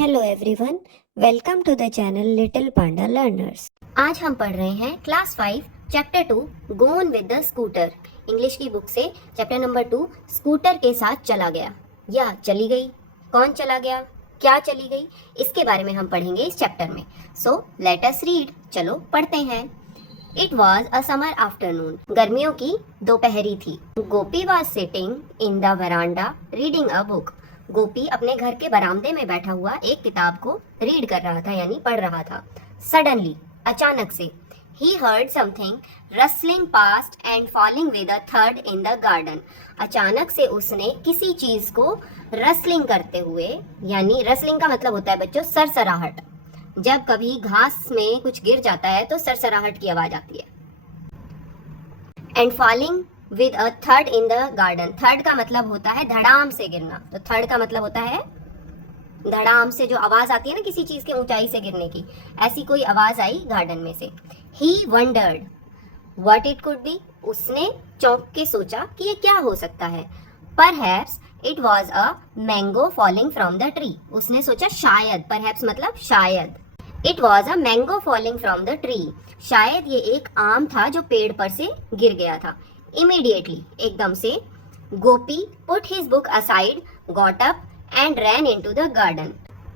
Hello everyone, welcome to the channel little panda learners. आज हम पढ़ रहे हैं class 5 chapter 2 gone with the scooter. English की बुक से चैप्टर नंबर 2 स्कूटर के साथ चला गया या चली गई। कौन चला गया, क्या चली गई, इसके बारे में हम पढ़ेंगे इस चैप्टर में। So let us read. चलो पढ़ते हैं। It was a summer afternoon. गर्मियों की दोपहरी थी। Gopi was sitting in the veranda reading a book. Gopi अपने घर के बरामदे में बैठा हुआ एक किताब को रीड कर रहा था, यानी पढ़ रहा था। सडनली, अचानक से, he heard something rustling past and falling with a third in the garden. अचानक से उसने किसी चीज को रसलिंग करते हुए, यानी रसलिंग का मतलब होता है बच्चों सरसराहट। जब कभी घास में कुछ गिर जाता है तो सरसराहट की आवाज आती है। And falling with a third in the garden. Third का मतलब होता है धड़ाम से गिरना, तो थर्ड का मतलब होता है धड़ाम से जो आवाज आती है ना किसी चीज के ऊंचाई से गिरने की, ऐसी कोई आवाज आई गार्डन में से। He wondered what it could be. उसने चौंक के सोचा कि ये क्या हो सकता है। Perhaps it was a mango falling from the tree. उसने सोचा शायद, परहैप्स मतलब शायद। It was a mango falling from the tree. शायद ये एक आम था जो पेड़ पर से गिर गया था। इमीडिएटली, एकदम से, Gopi put his book aside, got up and ran into the garden.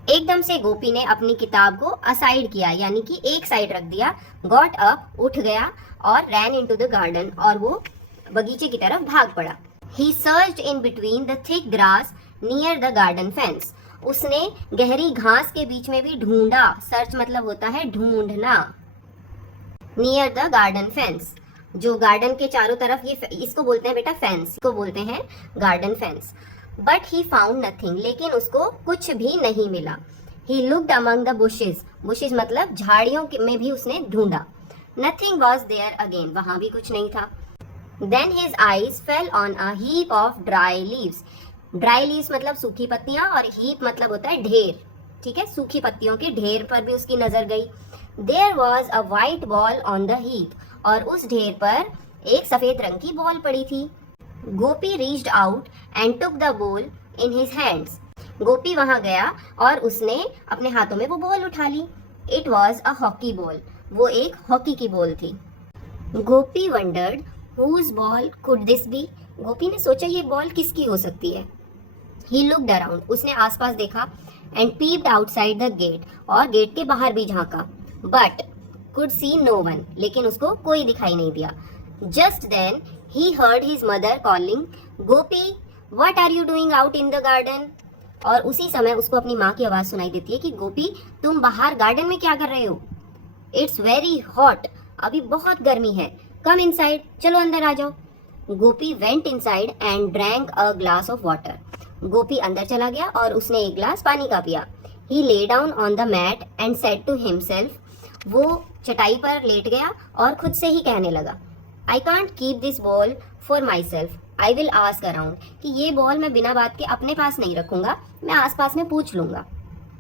एकदम से गोपी ने अपनी किताब को असाइड किया, यानी कि एक साइड रख दिया। गॉट अप, उठ गया, और रैन इनटू द गार्डन, और वो बगीचे की तरफ भाग पड़ा। He searched in between the thick grass near the garden fence. उसने गहरी घास के बीच में भी ढूंढा। सर्च मतलब होता है ढूंढना। नियर द गार्डन फेंस, जो गार्डन के चारों तरफ, ये इसको बोलते हैं बेटा फेंस, इसको बोलते हैं garden fence. But he found nothing, लेकिन उसको कुछ भी नहीं मिला। He looked among the bushes. Bushes मतलब झाड़ियों में भी उसने ढूंढा। नथिंग वॉज देयर अगेन, वहां भी कुछ नहीं था। Then his eyes fell on a heap of dry leaves. Dry leaves मतलब सूखी पत्तियां, और हीप मतलब होता है ढेर। ठीक है, सूखी पत्तियों के ढेर पर भी उसकी नजर गई। There was a white ball on the heap, और उस ढेर पर एक सफेद रंग की बॉल पड़ी थी। Gopi reached out and took the ball in his hands. Gopi वहां गया और उसने अपने हाथों में वो बॉल उठा ली। It was a hockey ball. वो एक हॉकी की बॉल थी। Gopi wondered whose ball could this be. Gopi ने सोचा ये बॉल किसकी हो सकती है। ही लुक्ड अराउंड, उसने आसपास देखा। And peeped outside the gate, और गेट के बाहर भी झांका। But could see no one, लेकिन उसको कोई दिखाई नहीं दिया। Just then he heard his mother calling, Gopi what are you doing out in the garden. और उसी समय उसको अपनी माँ की आवाज सुनाई देती है कि गोपी, तुम बाहर गार्डन में क्या कर रहे हो। इट्स वेरी हॉट, अभी बहुत गर्मी है। कम इनसाइड, चलो अंदर आ जाओ। Gopi went inside and drank a glass of water. Gopi अंदर चला गया और उसने एक ग्लास पानी का पिया। He lay down on the mat and said to himself. वो चटाई पर लेट गया और खुद से ही कहने लगा, I can't keep this ball for my self, I will ask around. कि ये बॉल मैं बिना बात के अपने पास नहीं रखूंगा, मैं आसपास में पूछ लूंगा।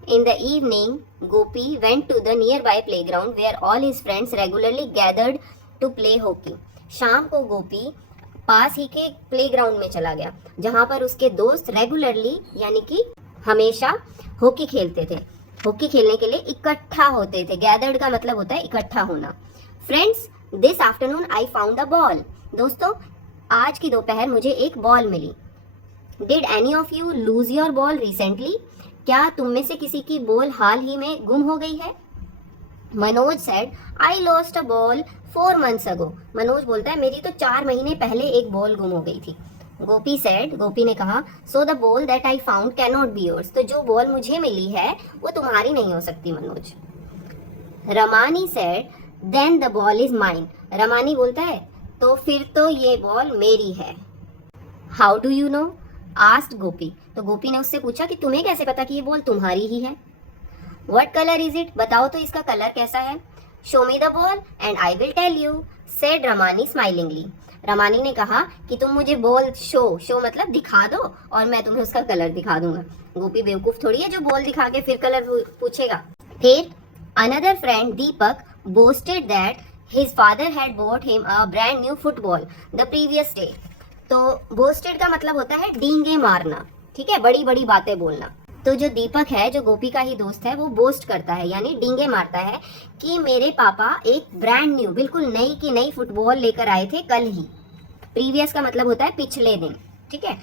In the evening Gopi went to the nearby playground where all his friends regularly gathered to play hockey. शाम को गोपी पास ही के प्ले ग्राउंड में चला गया, जहां पर उसके दोस्त रेगुलरली, यानी कि हमेशा, हॉकी खेलते थे। हॉकी खेलने के लिए इकट्ठा होते थे। गैदर्ड का मतलब होता है इकट्ठा होना। Friends, this afternoon I found a ball. दोस्तों, आज की दोपहर मुझे एक बॉल मिली। Did any of you lose your ball recently. क्या तुम में से किसी की बॉल हाल ही में गुम हो गई है। Manoj said, I lost a ball 4 months ago। Manoj बोलता है मेरी तो 4 महीने पहले एक बॉल गुम हो गई थी। गोपी सेड, गोपी ने कहा, so the ball that I found can not be yours. तो जो बॉल मुझे मिली है वो तुम्हारी नहीं हो सकती Manoj. Ramani said, then the ball is mine. Ramani बोलता है तो फिर तो ये बॉल मेरी है। How do you know, asked Gopi. तो गोपी ने उससे पूछा कि तुम्हें कैसे पता कि ये बॉल तुम्हारी ही है। व्हाट कलर इज इट, बताओ तो इसका कलर कैसा है। Show me the ball and I will tell you, said Ramani smilingly. Ramani ने कहा कि तुम मुझे बॉल शो मतलब दिखा दो, और मैं तुम्हें उसका कलर दिखा दूंगा। गोपी बेवकूफ थोड़ी है जो बॉल दिखा के फिर कलर पूछेगा। फिर another friend Deepak boasted that his father had bought him a brand new football the previous day. तो बोस्टेड का मतलब होता है डींगे मारना, ठीक है, बड़ी बड़ी बातें बोलना। तो जो दीपक है, जो गोपी का ही दोस्त है, वो बोस्ट करता है यानी डींगे मारता है कि मेरे पापा एक ब्रांड न्यू, बिल्कुल नई की नई फुटबॉल लेकर आए थे कल ही। प्रीवियस का मतलब होता है पिछले दिन, ठीक है।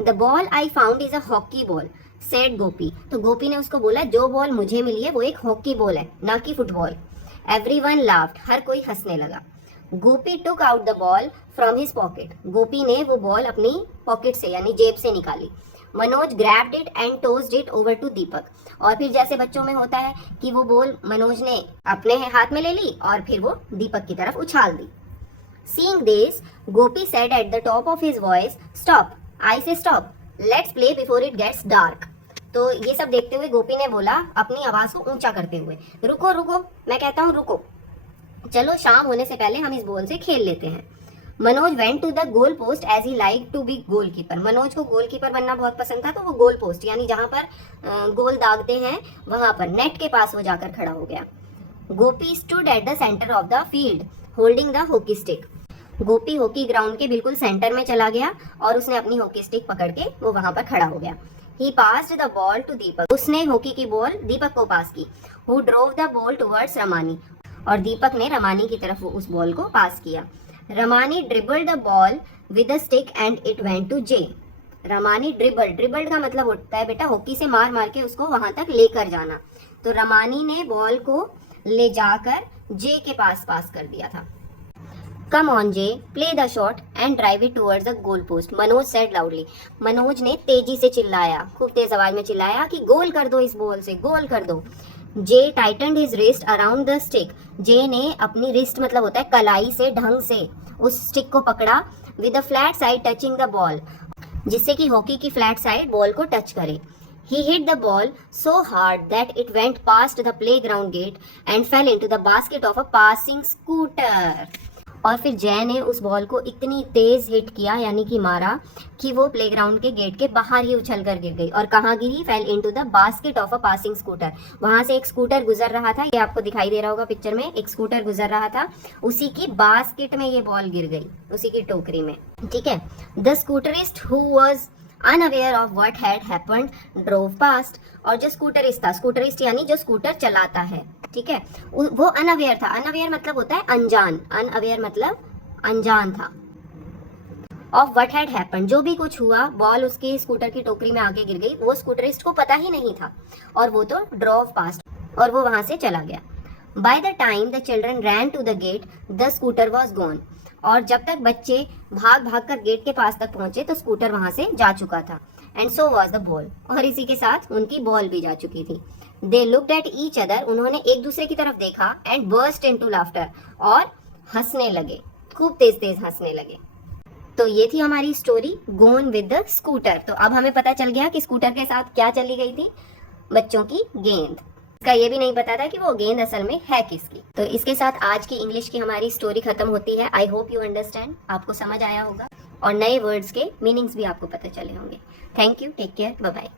The ball I found is a hockey ball said Gopi. तो गोपी ने उसको बोला जो बॉल मुझे मिली है वो एक हॉकी बॉल है, ना कि फुटबॉल। एवरीवन लाफ्ड, हर कोई हंसने लगा। Gopi took out the ball from his pocket. Gopi ने वो बॉल अपनी पॉकेट से यानी जेब से निकाली। Manoj grabbed it and tossed it over to Deepak. और फिर जैसे बच्चों में होता है कि वो बॉल मनोज ने अपने हाथ में ले ली और फिर वो दीपक की तरफ उछाल दी। Seeing this, Gopi said at the top of his voice, "Stop! I say stop. Let's play before it gets dark." तो ये सब देखते हुए गोपी ने बोला अपनी आवाज को ऊंचा करते हुए, रुको रुको, मैं कहता हूँ रुको, चलो शाम होने से पहले हम इस बॉल से खेल लेते हैं। Manoj went to the goal post as he like to be goalkeeper. Manoj को गोलकीपर बनना बहुत पसंद था, तो वो गोल पोस्ट यानी जहां पर गोल दागते हैं वहां पर नेट के पास वो जाकर खड़ा हो गया। Gopi stood at the centre of the field holding the hockey stick. Gopi hockey ground के बिल्कुल सेंटर में चला गया और उसने अपनी हॉकी स्टिक पकड़ के वो वहां पर खड़ा हो गया। He passed the ball to दीपक। उसने हॉकी की बॉल दीपक को पास की। Who drove the ball towards Ramani. और दीपक ने रमानी की तरफ उस बॉल को पास किया। Ramani dribbled the ball with a stick and it went to Jay। Ramani ड्रिबल्ड का मतलब होता है बेटा हॉकी से मार मार के उसको वहां तक लेकर जाना। तो रमानी ने बॉल को ले जाकर जे के पास कर दिया था। Come on J, play the shot and drive it towards the goal post, Manoj said loudly. Manoj ने तेजी से चिल्लाया, खूब तेज आवाज में चिल्लाया कि गोल कर दो, इस बॉल से गोल कर दो। J tightened his wrist around the stick. J ने अपनी रिस्ट मतलब होता है कलाई से ढंग से उस स्टिक को पकड़ा with the flat side touching the ball, जिससे कि हॉकी की फ्लैट साइड बॉल को टच करे। He hit the ball so hard that it went past the playground gate and fell into the basket of a passing scooter। और फिर जय ने उस बॉल को इतनी तेज हिट किया यानी कि मारा कि वो प्लेग्राउंड के गेट के बाहर ही उछल कर गिर गई। और कहाँ गिरी? Fell into the basket of a passing scooter. वहां से एक स्कूटर गुजर रहा था, ये आपको दिखाई दे रहा होगा पिक्चर में, एक स्कूटर गुजर रहा था, उसी की बास्केट में ये बॉल गिर गई, उसी की टोकरी में, ठीक है। The scooterist who was unaware of what had happened drove past. और जो स्कूटरिस्ट था, स्कूटरिस्ट यानी जो स्कूटर चलाता है, ठीक है, वो अनअवेयर था। अनअवेयर मतलब होता है अनजान, अनअवेयर मतलब अनजान था। ऑफ व्हाट हैड हैपेंड, जो भी कुछ हुआ, बॉल उसके स्कूटर की टोकरी में आके गिर गई, वो स्कूटरिस्ट को पता ही नहीं था और वो तो ड्रोव पास्ट, और वो वहां से चला गया। By the time the children ran to the gate the scooter was gone. और जब तक बच्चे भाग भाग कर गेट के पास तक पहुंचे तो स्कूटर वहां से जा चुका था। And so was the ball, और इसी के साथ उनकी बॉल भी जा चुकी थी। They looked at each other, उन्होंने एक दूसरे की तरफ देखा, एंड बर्स्ट इनटू लाफ्टर, और हंसने लगे, खूब तेज तेज हंसने लगे। तो ये थी हमारी story gone with the scooter. तो अब हमें पता चल गया कि स्कूटर के साथ क्या चली गई थी, बच्चों की गेंद। इसका ये भी नहीं पता था कि वो गेंद असल में है किसकी। तो इसके साथ आज की इंग्लिश की हमारी स्टोरी खत्म होती है। आई होप यू अंडरस्टैंड, आपको समझ आया होगा और नए वर्ड्स के मीनिंग्स भी आपको पता चले होंगे। Thank you, take care, bye bye.